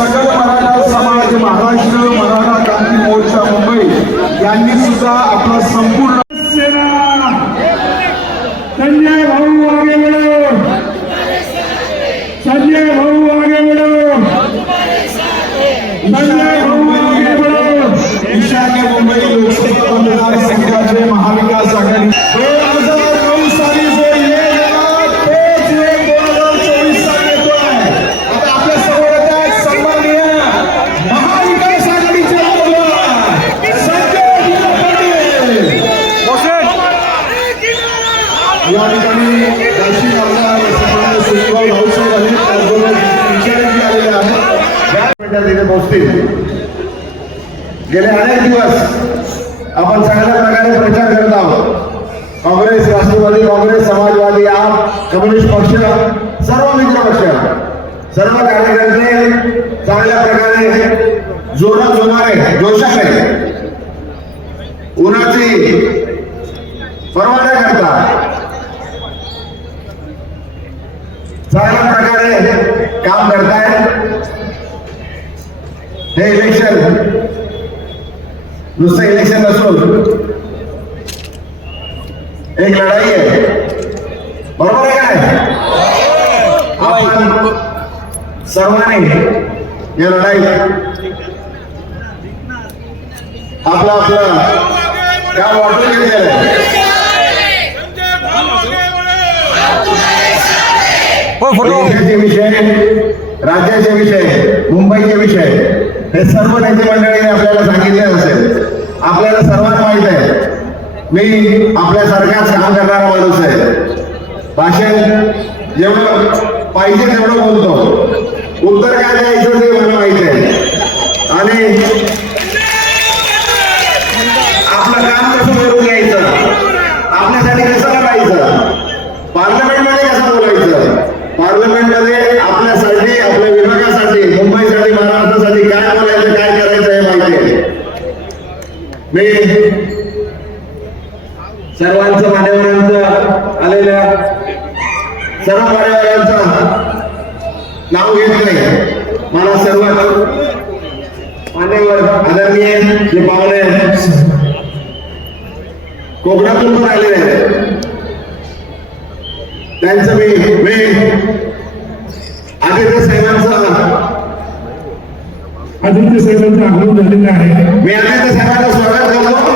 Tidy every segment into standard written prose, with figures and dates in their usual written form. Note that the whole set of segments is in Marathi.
सकल मराठा समाज महाराष्ट्र मराठा क्रांती मोर्चा मुंबई यांनी सुद्धा आपला संपूर्ण संजय भाऊ आगे बढ़ो, संजय भाऊ आगे बढ़ो, संजय भाऊ आगे बढ़ो। ईशान्य मुंबई लोकसभा मतदारसंघाचे महाविकास आघाडी 2009 साली जो एक झाला तोच एक 2024 साली येतोय। आता आपल्या समोर आहेत सन्माननीय महाविकास आघाडीचे उमेदवार संजय पाटील। या ठिकाणी नाशिक आमदार सन्माननीय सुनीलभाऊ भाऊसाहेब आहेत, त्याचबरोबर विचारक आलेले आहेत। तिथे पोहोचतील। गेले अनेक दिवस आपण चांगल्या प्रकारे प्रचार करत आहोत। काँग्रेस, राष्ट्रवादी काँग्रेस, समाजवादी, आप, कम्युनिस्ट पक्ष, सर्व मित्र पक्ष, सर्व कार्यकर्ते चांगल्या प्रकारे जोमाने जोशाने उन्हाची पर्वा न करता चांगल्या प्रकारे काम करतायत। हे इलेक्शन नुसतं इलेक्शन नसून एक लढाई आहे, बरोबर आहे काय? आपण सर्वांनी या लढाईत आपलं काम वाटून घेतलेलं आहे। देशाचे विषय, राज्याचे विषय, मुंबईचे विषय हे सर्व नेते मंडळीने आपल्याला सांगितले असेल। आपल्याला सर्वांना माहित आहे मी आपल्यासारखाच काम करणारा माणूस आहे। भाषण जेवढं पाहिजे तेवढं बोलतो, उत्तर काय द्यायचं ते मला माहित आहे आणि आपलं काम कसं करून घ्यायचं, आपल्यासाठी कसं करायचं, पार्लमेंटमध्ये कसं बोलायचं, पार्लमेंटमध्ये आपल्यासाठी, आपल्या विभागासाठी, मुंबईसाठी, महाराष्ट्रासाठी काय बोलायचं, काय करायचं हे माहिती आहे। मी सर्वांचं, मान्यवरांचं, आलेल्या सर्व मान्यवरांचं नाव घेत नाही। मला सर्व मान्यवर आदरणीय जे पाहुणे कोकणातून पण आलेले आहेत त्यांचं मी आदित्य साहेबांचं आगमन झालेलं आहे। मी आदित्य साहेबांचं स्वागत करतो।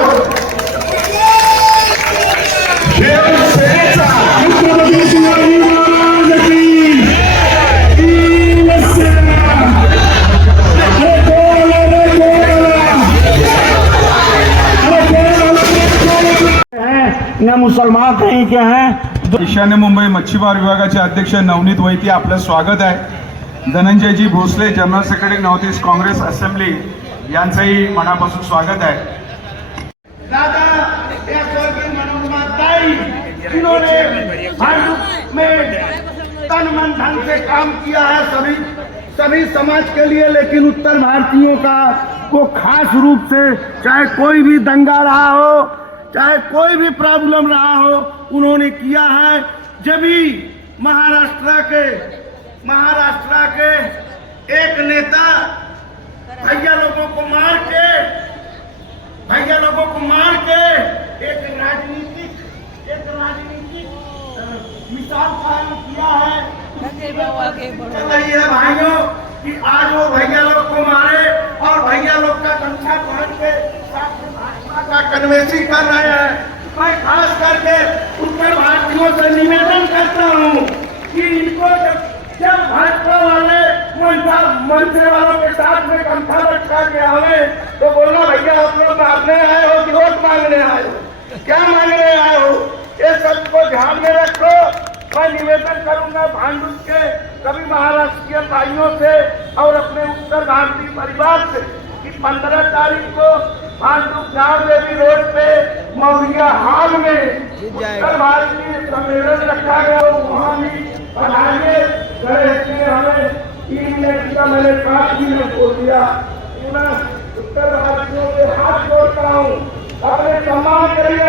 न मुसलमान कहीं के हैं। ईशान्य मुंबई मच्छीमार विभागाचे अध्यक्ष नवनीत वैती, आपलं स्वागत आहे। Dhananjayji Bhosale, general secretary North East Congress assembly, यांचंही मनापासून स्वागत आहे। दादा या स्वर्गीय मनोरमा ताई, जिन्होंने भारत में तन मन धन से काम किया है सभी समाज के लिए, लेकिन उत्तर भारतीयों का को खास रूप से, चाहे कोई भी दंगा रहा हो, चाहे कोई भी प्रॉब्लम रहा हो, उन्होंने किया है। जब भी महाराष्ट्र के एक नेता भैया लोगों को मार के एक राजनीतिक मिसाल कायम किया है। चल रही है भाइयों कि आज वो भैया लोग को मारे और भैया लोग का गमछा पहन के का कन्वेंसी कर रहे हैं। मैं खास करके उत्तर भारतीयों से निवेदन करता हूँ कि इनको जब भाजपा वाले मंत्री वालों के साथ में गमछा लटका के आवे तो बोलना भैया आप लोग मारने आए हो कि वोट मांगने आए हो, क्या मांगने आए हो, ये सबको ध्यान में रखो। मैं निवेदन करूंगा भांडुप के सभी महाराष्ट्रीय भाइयों से और अपने उत्तर भारतीय परिवार से कि 15 तारीख को भांडुप गांव देवी रोड पे मौर्या हॉल में उत्तर भारतीय सम्मेलन रखा गया, वहाँ भी बनाएंगे। हमें 3 मिनट का मैंने 5 मिनट बोल दिया। उत्तर भारतीयों के हाथ जोड़ता हूँ, अपने सम्मान करिए।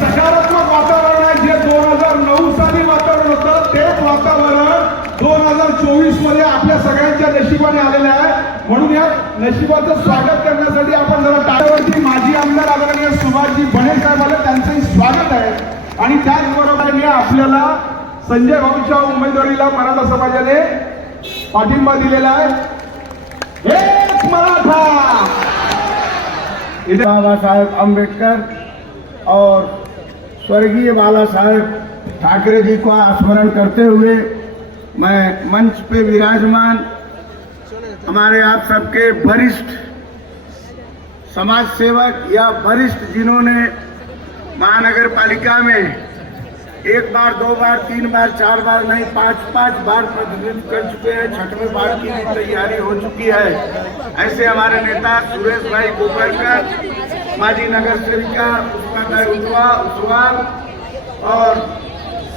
सकारात्मक वातावरण आहे जे 2009 साली वातावरण होतं तेच वातावरण 2024 2024 मध्ये आपल्या सगळ्यांच्या नशिबाने आलेल्या आहे. म्हणून या नशिबाचं स्वागत करण्यासाठी आपण जरा टाळ्यावरती माजी आमदार आदरणीय सुभाषजी बने साहेब आले, त्यांचंही स्वागत आहे. आणि त्याचबरोबर आपल्याला संजय भाऊंच्या उमेदवारीला मराठा समाजाने पाठिंबा दिलेला आहे. एक मराठा बाबा साहेब अम्बेडकर और स्वर्गीय बाला साहेब ठाकरे जी को स्मरण करते हुए मैं मंच पे विराजमान हमारे आप सबके वरिष्ठ समाज सेवक या वरिष्ठ जिन्होंने महानगर पालिका में 1 बार 2 बार 3 बार 4 बार नहीं 5 बार प्रतिनिधित्व कर चुके हैं, 6वें बार की भी तैयारी हो चुकी है। ऐसे हमारे नेता सुरेश भाई गोकरकर, माजी नगर सेविका पुष्पाबाई उस्वाल और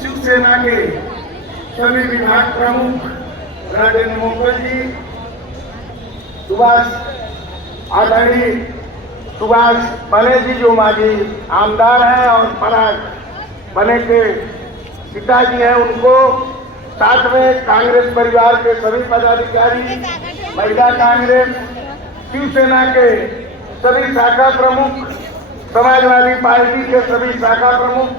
शिवसेना के सभी विभाग प्रमुख राजेंद्र मोगल जी, आदरणीय सुभाष बने जी जो माजी आमदार हैं और पराग बने के पिताजी हैं, उनको साथ में कांग्रेस परिवार के सभी पदाधिकारी, महिला कांग्रेस, शिवसेना के सभी शाखा प्रमुख, समाजवादी पार्टी के सभी शाखा प्रमुख,